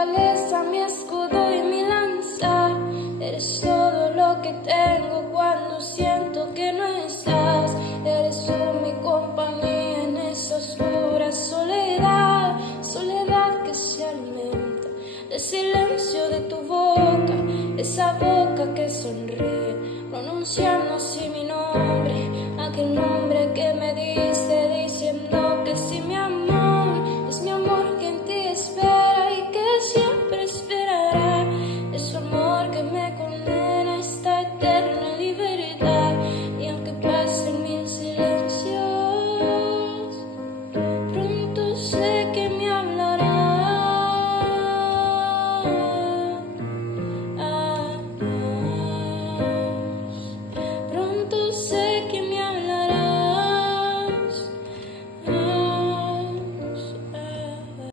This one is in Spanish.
fortaleza, mi escudo y mi lanza. Eres todo lo que tengo cuando siento que no estás. Eres tú mi compañía en esa oscura soledad, soledad que se alimenta del silencio de tu boca, esa boca que sonríe pronunciando